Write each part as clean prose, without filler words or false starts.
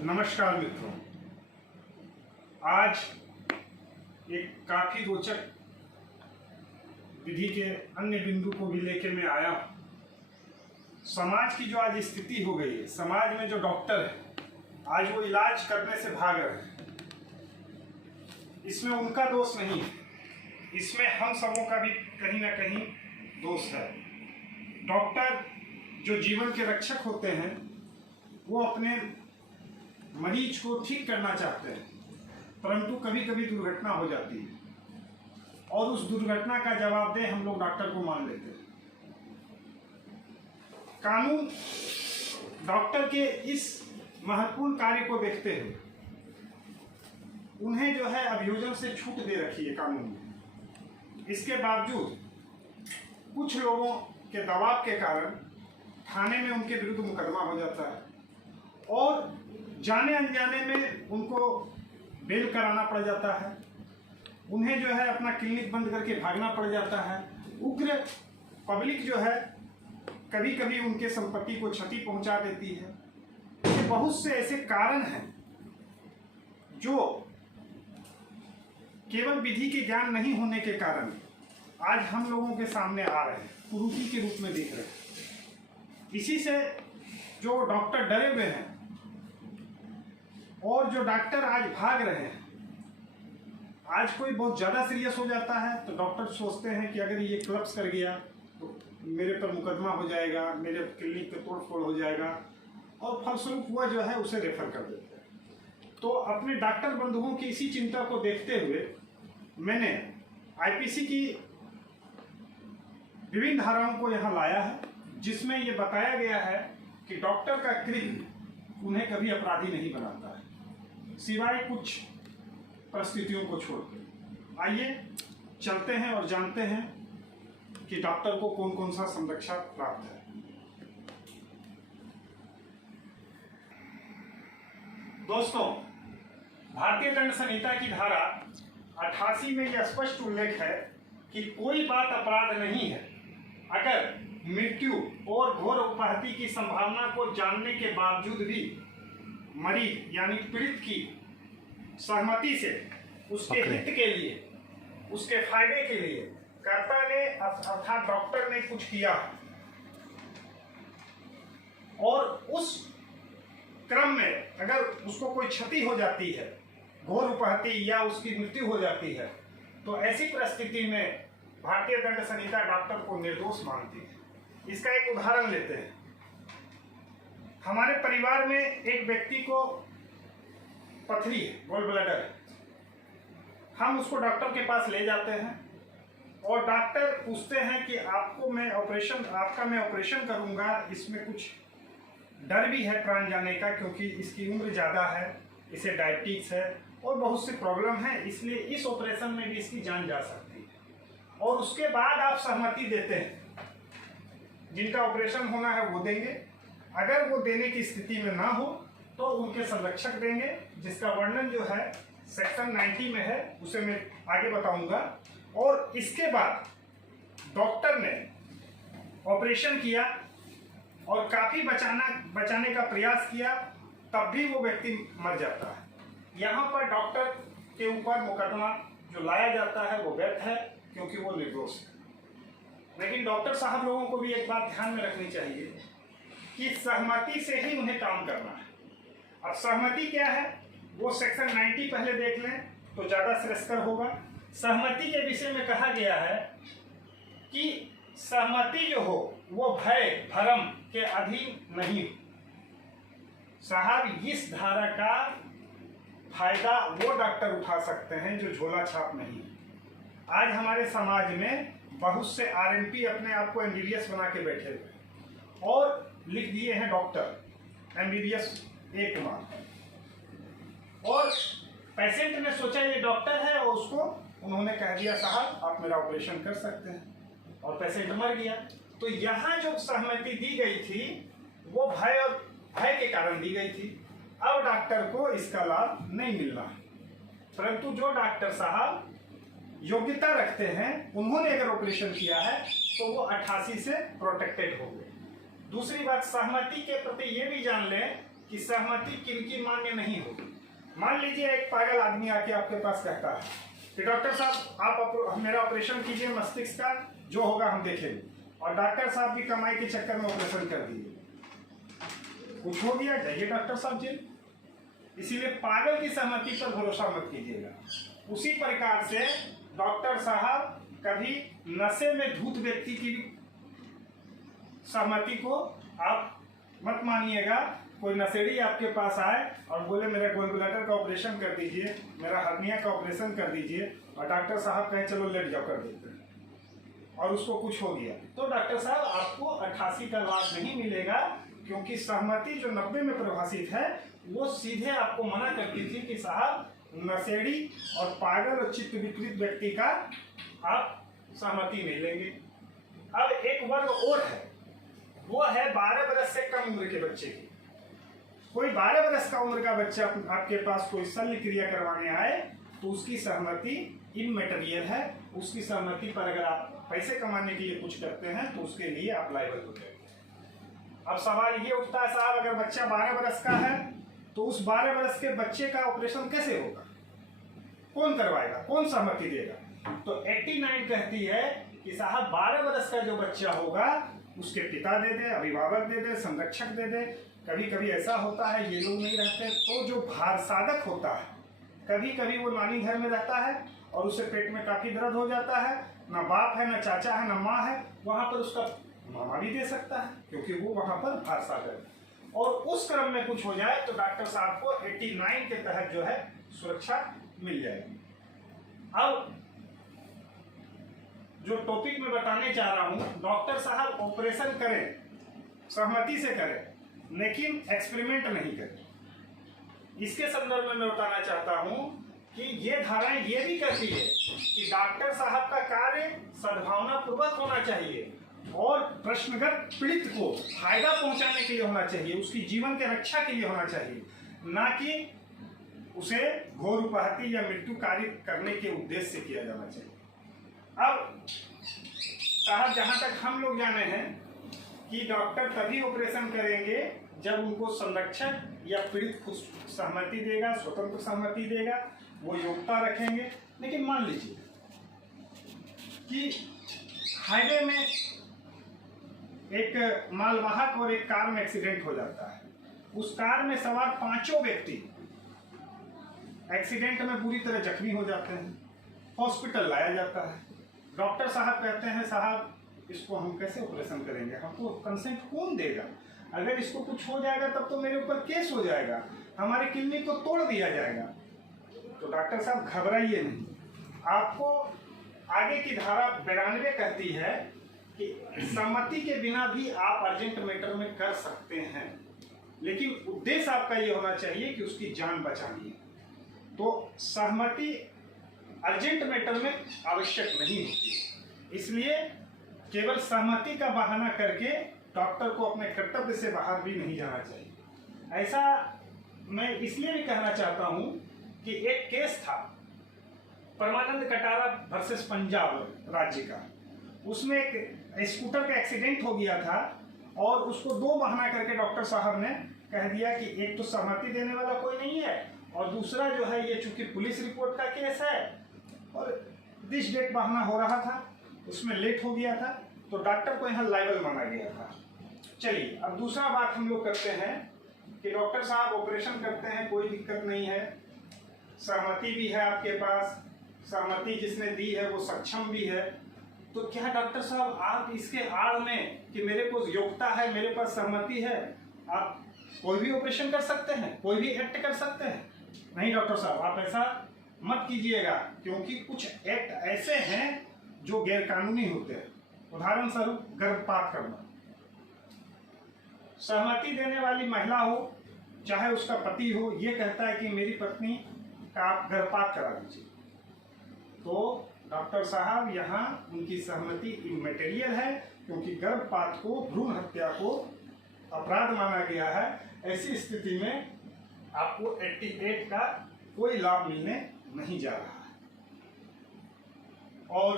नमस्कार मित्रों, आज एक काफ़ी रोचक विधि के अन्य बिंदु को भी लेके मैं आया हूँ। समाज की जो आज स्थिति हो गई है, समाज में जो डॉक्टर है आज वो इलाज करने से भाग रहे हैं। इसमें उनका दोष नहीं है, इसमें हम सबों का भी कहीं ना कहीं दोष है। डॉक्टर जो जीवन के रक्षक होते हैं वो अपने मरीज को ठीक करना चाहते हैं, परंतु कभी कभी दुर्घटना हो जाती है और उस दुर्घटना का जवाबदेह हम लोग डॉक्टर को मान लेते हैं। कानून डॉक्टर के इस महत्वपूर्ण कार्य को देखते हुए उन्हें जो है अभियोजन से छूट दे रखी है कानून में। इसके बावजूद कुछ लोगों के दबाव के कारण थाने में उनके विरुद्ध मुकदमा हो जाता है और जाने अनजाने में उनको बेल कराना पड़ जाता है। उन्हें जो है अपना क्लिनिक बंद करके भागना पड़ जाता है। उग्र पब्लिक जो है कभी कभी उनके संपत्ति को क्षति पहुंचा देती है। ये बहुत से ऐसे कारण हैं जो केवल विधि के ज्ञान नहीं होने के कारण आज हम लोगों के सामने आ रहे हैं, कुरीति के रूप में दिख रहे हैं। इसी से जो डॉक्टर डरे हुए हैं और जो डॉक्टर आज भाग रहे हैं, आज कोई बहुत ज़्यादा सीरियस हो जाता है तो डॉक्टर सोचते हैं कि अगर ये क्लप्स कर गया तो मेरे पर मुकदमा हो जाएगा, मेरे क्लिनिक पे तोड़-फोड़ हो जाएगा और फलस्वरूप हुआ जो है उसे रेफर कर देते हैं। तो अपने डॉक्टर बंधुओं की इसी चिंता को देखते हुए मैंने आईपीसी की विभिन्न धाराओं को यहाँ लाया है, जिसमें ये बताया गया है कि डॉक्टर का कृत्य उन्हें कभी अपराधी नहीं बनाता है, सिवाय कुछ परिस्थितियों को छोड़कर। आइए चलते हैं और जानते हैं कि डॉक्टर को कौन कौन सा संरक्षण प्राप्त है। दोस्तों, भारतीय दंड संहिता की धारा 88 में यह स्पष्ट उल्लेख है कि कोई बात अपराध नहीं है अगर मृत्यु और घोर उपहति की संभावना को जानने के बावजूद भी मरीज यानी पीड़ित की सहमति से उसके हित के लिए, उसके फायदे के लिए कर्ता ने अर्थात डॉक्टर ने कुछ किया और उस क्रम में अगर उसको कोई क्षति हो जाती है, घोर उपहति या उसकी मृत्यु हो जाती है, तो ऐसी परिस्थिति में भारतीय दंड संहिता डॉक्टर को निर्दोष मानती है। इसका एक उदाहरण लेते हैं। हमारे परिवार में एक व्यक्ति को पथरी है, गॉल ब्लैडर है। हम उसको डॉक्टर के पास ले जाते हैं और डॉक्टर पूछते हैं कि आपका मैं ऑपरेशन करूंगा, इसमें कुछ डर भी है प्राण जाने का क्योंकि इसकी उम्र ज़्यादा है, इसे डायबिटीज है और बहुत सी प्रॉब्लम है, इसलिए इस ऑपरेशन में भी इसकी जान जा सकती है। और उसके बाद आप सहमति देते हैं, जिनका ऑपरेशन होना है वो देंगे, अगर वो देने की स्थिति में ना हो तो उनके संरक्षक देंगे, जिसका वर्णन जो है सेक्शन 90 में है, उसे मैं आगे बताऊंगा। और इसके बाद डॉक्टर ने ऑपरेशन किया और काफ़ी बचाने का प्रयास किया, तब भी वो व्यक्ति मर जाता है। यहाँ पर डॉक्टर के ऊपर मुकदमा जो लाया जाता है वो व्यर्थ है क्योंकि वो निर्दोष है। लेकिन डॉक्टर साहब लोगों को भी एक बात ध्यान में रखनी चाहिए कि सहमति से ही उन्हें काम करना है। अब सहमति क्या है वो सेक्शन 90 पहले देख लें तो ज़्यादा श्रेयस्कर होगा। सहमति के विषय में कहा गया है कि सहमति जो हो वो भय भरम के अधीन नहीं हो। साहब, इस धारा का फायदा वो डॉक्टर उठा सकते हैं जो झोला छाप नहीं। आज हमारे समाज में बहुत से आरएमपी अपने आप को एमबीबीएस बना के बैठे हुए और लिख दिए हैं डॉक्टर एमबीबीएस एक बार, और पेशेंट ने सोचा ये डॉक्टर है और उसको उन्होंने कह दिया साहब आप मेरा ऑपरेशन कर सकते हैं, और पेशेंट मर गया। तो यहाँ जो सहमति दी गई थी वो भय के कारण दी गई थी। अब डॉक्टर को इसका लाभ नहीं मिलना है, परंतु जो डॉक्टर साहब योग्यता रखते हैं उन्होंने अगर ऑपरेशन किया है तो वो 88 से प्रोटेक्टेड हो गए। दूसरी बात, सहमति के प्रति ये भी जान लें कि सहमति किनकी मान्य नहीं होगी। मान लीजिए एक पागल आदमी आके आपके पास कहता है कि डॉक्टर साहब आप मेरा ऑपरेशन कीजिए मस्तिष्क का, जो होगा हम देखेंगे, और डॉक्टर साहब भी कमाई के चक्कर में ऑपरेशन कर दिए, कुछ हो गया, जाइए डॉक्टर साहब जेल। इसीलिए पागल की सहमति पर भरोसा मत कीजिएगा। उसी प्रकार से डॉक्टर साहब कभी नशे में धूत व्यक्ति की सहमति को आप मत मानिएगा। कोई नशेड़ी आपके पास आए और बोले मेरा गॉलब्लैडर का ऑपरेशन कर दीजिए, मेरा हर्निया का ऑपरेशन कर दीजिए, और डॉक्टर साहब कहे चलो लेट जाओ कर देते हैं, और उसको कुछ हो गया, तो डॉक्टर साहब आपको 88 का लाभ नहीं मिलेगा, क्योंकि सहमति जो 90 में परिभाषित है वो सीधे आपको मना करती थी कि साहब नशेड़ी और पागल और चित्त विकृत व्यक्ति का आप सहमति नहीं लेंगे। अब एक वर्ग और है, वो है 12 बरस से कम उम्र के बच्चे की। कोई 12 बरस का उम्र का बच्चा आपके पास कोई शल्य क्रिया करवाने आए तो उसकी सहमति इमैटेरियल है। उसकी सहमति पर अगर आप पैसे कमाने के लिए कुछ करते हैं तो उसके लिए आप लायबल होते हैं। अब सवाल ये उठता है साहब अगर बच्चा 12 बरस का है तो उस 12 बरस के बच्चे का ऑपरेशन कैसे होगा, कौन करवाएगा, कौन सहमति देगा? तो 89 कहती है कि साहब 12 बरस का जो बच्चा होगा उसके पिता दे दे, अभिभावक दे दे, संरक्षक दे दे। कभी कभी ऐसा होता है ये लोग नहीं रहते तो जो भार साधक होता है, कभी कभी वो नानी घर में रहता है और उसे पेट में काफी दर्द हो जाता है, ना बाप है, ना चाचा है, ना माँ है, वहां पर उसका मामा भी दे सकता है क्योंकि वो वहां पर भार साधक है। और उस क्रम में कुछ हो जाए तो डॉक्टर साहब को 89 के तहत जो है सुरक्षा मिल जाएगी। अब जो टॉपिक मैं बताने चाह रहा हूं, डॉक्टर साहब ऑपरेशन करें, सहमति से करें, लेकिन एक्सपेरिमेंट नहीं करें। इसके संदर्भ में मैं बताना चाहता हूं कि ये धाराएं ये भी कहती है कि डॉक्टर साहब का कार्य सद्भावना पूर्वक होना चाहिए और प्रश्नगत पीड़ित को फायदा पहुंचाने के लिए होना चाहिए, उसकी जीवन के रक्षा के लिए होना चाहिए, ना कि उसे घोर उपहति या मृत्यु कार्य करने के उद्देश्य से किया जाना चाहिए। अब साहब जहां तक हम लोग जाने हैं कि डॉक्टर तभी ऑपरेशन करेंगे जब उनको संरक्षक या पीड़ित खुद सहमति देगा, स्वतंत्र सहमति देगा, वो योग्यता रखेंगे। लेकिन मान लीजिए कि हाईवे में एक मालवाहक और एक कार में एक्सीडेंट हो जाता है। उस कार में सवार 5 व्यक्ति एक्सीडेंट में बुरी तरह जख्मी हो जाते हैं, हॉस्पिटल लाया जाता है। डॉक्टर साहब कहते हैं साहब इसको हम कैसे ऑपरेशन करेंगे, हमको कंसेंट कौन देगा, अगर इसको कुछ हो जाएगा तब तो मेरे ऊपर केस हो जाएगा, हमारे क्लिनिक को तोड़ दिया जाएगा। तो डॉक्टर साहब घबराइए नहीं, आपको आगे की धारा 92 कहती है कि सहमति के बिना भी आप अर्जेंट मैटर में कर सकते हैं, लेकिन उद्देश्य आपका ये होना चाहिए कि उसकी जान बचानी है। तो सहमति अर्जेंट मैटर में आवश्यक नहीं होती, इसलिए केवल सहमति का बहाना करके डॉक्टर को अपने कर्तव्य से बाहर भी नहीं जाना चाहिए। ऐसा मैं इसलिए भी कहना चाहता हूं कि एक केस था परमानंद कटारा वर्सेस पंजाब राज्य का, उसमें एक स्कूटर का एक्सीडेंट हो गया था और उसको 2 बहाना करके डॉक्टर साहब ने कह दिया कि एक तो सहमति देने वाला कोई नहीं है और दूसरा जो है ये चूंकि पुलिस रिपोर्ट का केस है और दिस डेट बहाना हो रहा था, उसमें लेट हो गया था, तो डॉक्टर को यहाँ लायबल माना गया था। चलिए अब दूसरा बात हम लोग करते हैं कि डॉक्टर साहब ऑपरेशन करते हैं, कोई दिक्कत नहीं है, सहमति भी है आपके पास, सहमति जिसने दी है वो सक्षम भी है, तो क्या डॉक्टर साहब आप इसके आड़ में कि मेरे को योग्यता है, मेरे पास सहमति है, आप कोई भी ऑपरेशन कर सकते हैं, कोई भी एक्ट कर सकते हैं? नहीं डॉक्टर साहब आप ऐसा मत कीजिएगा, क्योंकि कुछ एक्ट ऐसे हैं जो गैर कानूनी होते हैं। उदाहरण स्वरूप गर्भपात करना, सहमति देने वाली महिला हो चाहे उसका पति हो, ये कहता है कि मेरी पत्नी का आप गर्भपात करा दीजिए, तो डॉक्टर साहब यहाँ उनकी सहमति इमैटेरियल है, क्योंकि गर्भपात को, भ्रूण हत्या को अपराध माना गया है। ऐसी स्थिति में आपको 88 का कोई लाभ मिलने नहीं जा रहा है। और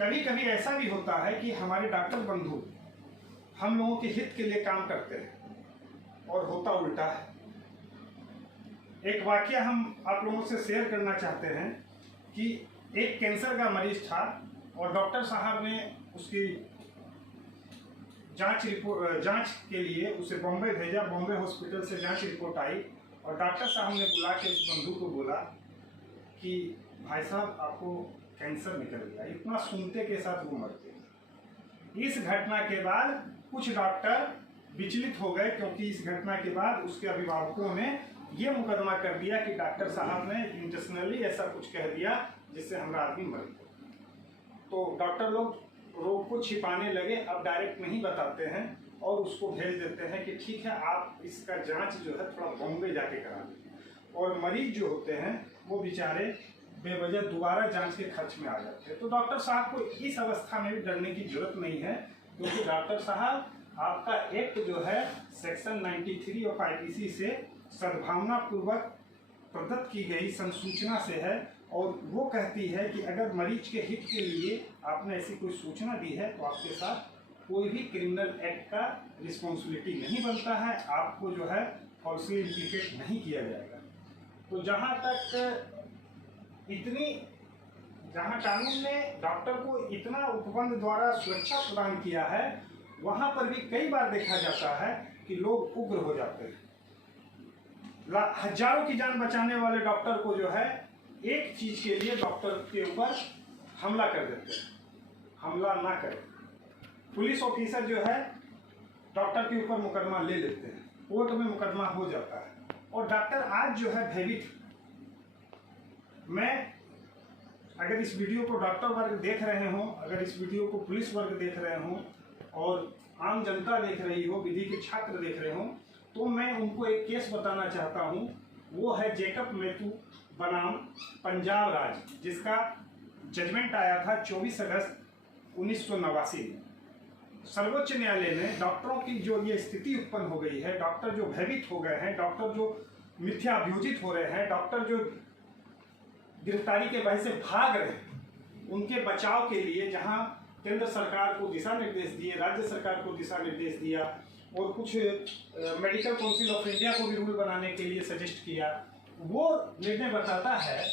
कभी कभी ऐसा भी होता है कि हमारे डॉक्टर बंधु हम लोगों के हित के लिए काम करते हैं, और होता उल्टा है। एक वाकया हम आप लोगों से शेयर करना चाहते हैं कि एक कैंसर का मरीज था और डॉक्टर साहब ने उसकी जांच के लिए उसे बॉम्बे भेजा। बॉम्बे हॉस्पिटल से जांच रिपोर्ट आई और डॉक्टर साहब ने बुला के उस बंधु को बोला कि भाई साहब आपको कैंसर निकल गया। इतना सुनते के साथ वो मर गए। इस घटना के बाद कुछ डॉक्टर विचलित हो गए, क्योंकि इस घटना के बाद उसके अभिभावकों ने ये मुकदमा कर दिया कि डॉक्टर साहब ने इंटेंशनली ऐसा कुछ कह दिया जिससे हमारा आदमी मर गया। तो डॉक्टर लोग रोग को छिपाने लगे, अब डायरेक्ट नहीं बताते हैं और उसको भेज देते हैं कि ठीक है आप इसका जांच जो है थोड़ा बॉम्बे जाके करा दीजिए। और मरीज जो होते हैं वो बेचारे बेवजह दोबारा जांच के खर्च में आ जाते हैं। तो डॉक्टर साहब को इस अवस्था में भी डरने की जरूरत नहीं है, क्योंकि डॉक्टर साहब आपका एक्ट जो है सेक्शन 93 ऑफ IPC से सद्भावना पूर्वक प्रदत्त की गई संसूचना से है और वो कहती है कि अगर मरीज के हित के लिए आपने ऐसी कोई सूचना दी है तो आपके साथ कोई भी क्रिमिनल एक्ट का रिस्पॉन्सिबिलिटी नहीं बनता है, आपको जो है फॉल्सली इम्प्लीकेट नहीं किया जाएगा। तो जहाँ कानून ने डॉक्टर को इतना उपबंध द्वारा सुरक्षा प्रदान किया है, वहाँ पर भी कई बार देखा जाता है कि लोग उग्र हो जाते हैं। हजारों की जान बचाने वाले डॉक्टर को जो है एक चीज के लिए डॉक्टर के ऊपर हमला कर देते हैं। हमला ना करें, पुलिस ऑफिसर जो है डॉक्टर के ऊपर मुकदमा ले लेते हैं, कोर्ट में मुकदमा हो जाता है और डॉक्टर आज जो है भयभीत। मैं अगर इस वीडियो को डॉक्टर वर्ग देख रहे हों, अगर इस वीडियो को पुलिस वर्ग देख रहे हों और आम जनता देख रही हो, विधि के छात्र देख रहे हों, तो मैं उनको एक केस बताना चाहता हूँ। वो है जेकब मेथू बनाम पंजाब राज्य, जिसका जजमेंट आया था 24 अगस्त 1989 में। सर्वोच्च न्यायालय ने डॉक्टरों की जो ये स्थिति उत्पन्न हो गई है, डॉक्टर जो भयभीत हो गए हैं, डॉक्टर जो मिथ्या अभियोजित हो रहे हैं, डॉक्टर जो गिरफ्तारी के भय से भाग रहे हैं, उनके बचाव के लिए जहां केंद्र सरकार को दिशा निर्देश दिए, राज्य सरकार को दिशा निर्देश दिया और कुछ मेडिकल काउंसिल ऑफ इंडिया को भी रूल बनाने के लिए सजेस्ट किया, वो निर्णय बताता है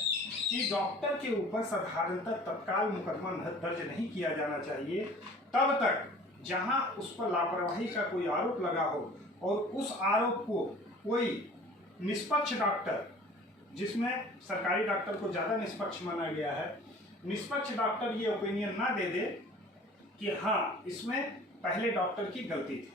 कि डॉक्टर के ऊपर साधारणतः तत्काल मुकदमा दर्ज नहीं किया जाना चाहिए तब तक जहां उस पर लापरवाही का कोई आरोप लगा हो और उस आरोप को कोई निष्पक्ष डॉक्टर, जिसमें सरकारी डॉक्टर को ज़्यादा निष्पक्ष माना गया है, निष्पक्ष डॉक्टर ये ओपिनियन ना दे दे कि हाँ इसमें पहले डॉक्टर की गलती थी,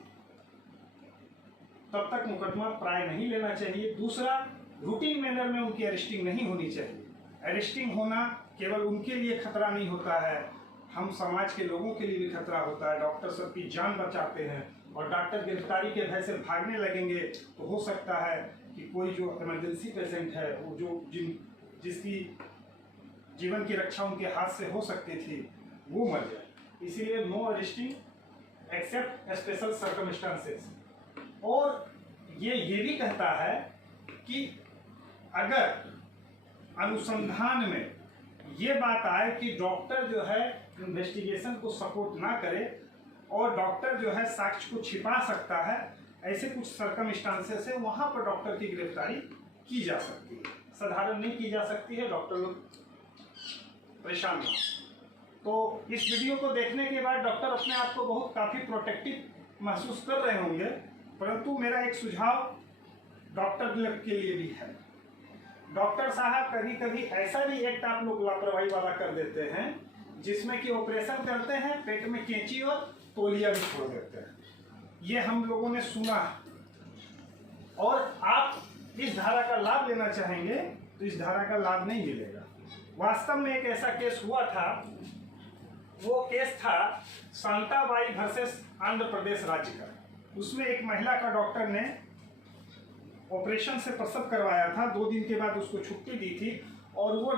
तब तक मुकदमा प्राय नहीं लेना चाहिए। दूसरा, रूटीन मैनर में उनकी अरेस्टिंग नहीं होनी चाहिए। अरेस्टिंग होना केवल उनके लिए खतरा नहीं होता है, हम समाज के लोगों के लिए भी खतरा होता है। डॉक्टर सबकी जान बचाते हैं और डॉक्टर गिरफ्तारी के भय से भागने लगेंगे तो हो सकता है कि कोई जो इमरजेंसी पेशेंट है, वो जिसकी जीवन की रक्षा उनके हाथ से हो सकती थी, वो मर जाए। इसीलिए no arresting except special circumstances. और ये भी कहता है कि अगर अनुसंधान में ये बात आए कि डॉक्टर जो है इन्वेस्टिगेशन को सपोर्ट ना करे और डॉक्टर जो है साक्ष्य को छिपा सकता है, ऐसे कुछ सर्कमस्टांसेस है, वहां पर डॉक्टर की गिरफ्तारी की जा सकती है। साधारण नहीं की जा सकती है, डॉक्टर लोग परेशान हो। तो इस वीडियो को देखने के बाद डॉक्टर अपने आप को बहुत काफ़ी प्रोटेक्टिव महसूस कर रहे होंगे, परंतु मेरा एक सुझाव डॉक्टर के लिए भी है। डॉक्टर साहब कभी कभी ऐसा भी एक्ट आप लोग लापरवाही वाला कर देते हैं जिसमें कि ऑपरेशन करते हैं, पेट में कैंची और तौलिया भी छोड़ देते हैं। ये हम लोगों ने सुना है और आप इस धारा का लाभ लेना चाहेंगे तो इस धारा का लाभ नहीं मिलेगा। वास्तव में एक ऐसा केस हुआ था, वो केस था शांताबाई वर्सेस आंध्र प्रदेश राज्य का। उसमें एक महिला का डॉक्टर ने ऑपरेशन से प्रसव करवाया था, 2 दिन के बाद उसको छुट्टी दी थी और वो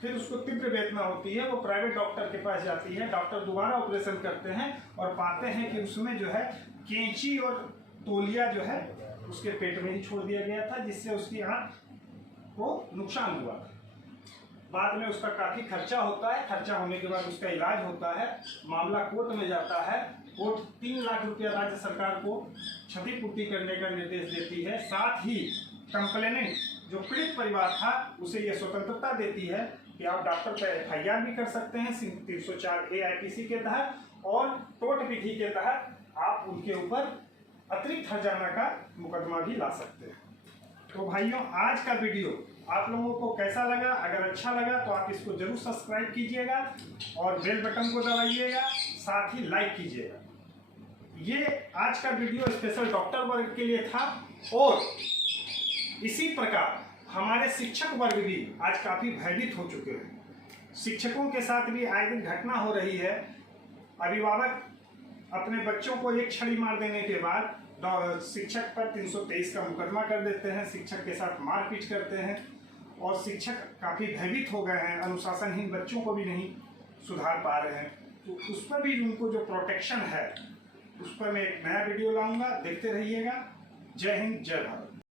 फिर उसको तीव्र वेदना होती है, वो प्राइवेट डॉक्टर के पास जाती है। डॉक्टर दोबारा ऑपरेशन करते हैं और पाते हैं कि उसमें जो है कैंची और तौलिया जो है उसके पेट में ही छोड़ दिया गया था, जिससे उसकी आंख को नुकसान हुआ था। बाद में उसका काफ़ी खर्चा होता है। खर्चा होने के बाद उसका इलाज होता है, मामला कोर्ट में जाता है। कोर्ट 3 लाख रुपया राज्य सरकार को क्षतिपूर्ति करने का निर्देश देती है। साथ ही कंप्लेनेंट जो पीड़ित परिवार था उसे यह स्वतंत्रता देती है कि आप डॉक्टर पर FIR भी कर सकते हैं 304A IPC के तहत, और टोट विधि के तहत आप उनके ऊपर अतिरिक्त हर्जाना का मुकदमा भी ला सकते हैं। तो भाइयों, आज का वीडियो आप लोगों को कैसा लगा? अगर अच्छा लगा तो आप इसको जरूर सब्सक्राइब कीजिएगा और बेल बटन को दबाइएगा, साथ ही लाइक कीजिएगा। ये आज का वीडियो स्पेशल डॉक्टर वर्ग के लिए था, और इसी प्रकार हमारे शिक्षक वर्ग भी आज काफ़ी भयभीत हो चुके हैं। शिक्षकों के साथ भी आए दिन घटना हो रही है। अभिभावक अपने बच्चों को एक छड़ी मार देने के बाद शिक्षक पर 323 का मुकदमा कर देते हैं, शिक्षक के साथ मारपीट करते हैं, और शिक्षक काफ़ी भयभीत हो गए हैं। अनुशासनहीन बच्चों को भी नहीं सुधार पा रहे हैं। तो उस पर भी उनको जो प्रोटेक्शन है उस पर मैं एक नया वीडियो लाऊंगा, देखते रहिएगा। जय हिंद, जय भारत।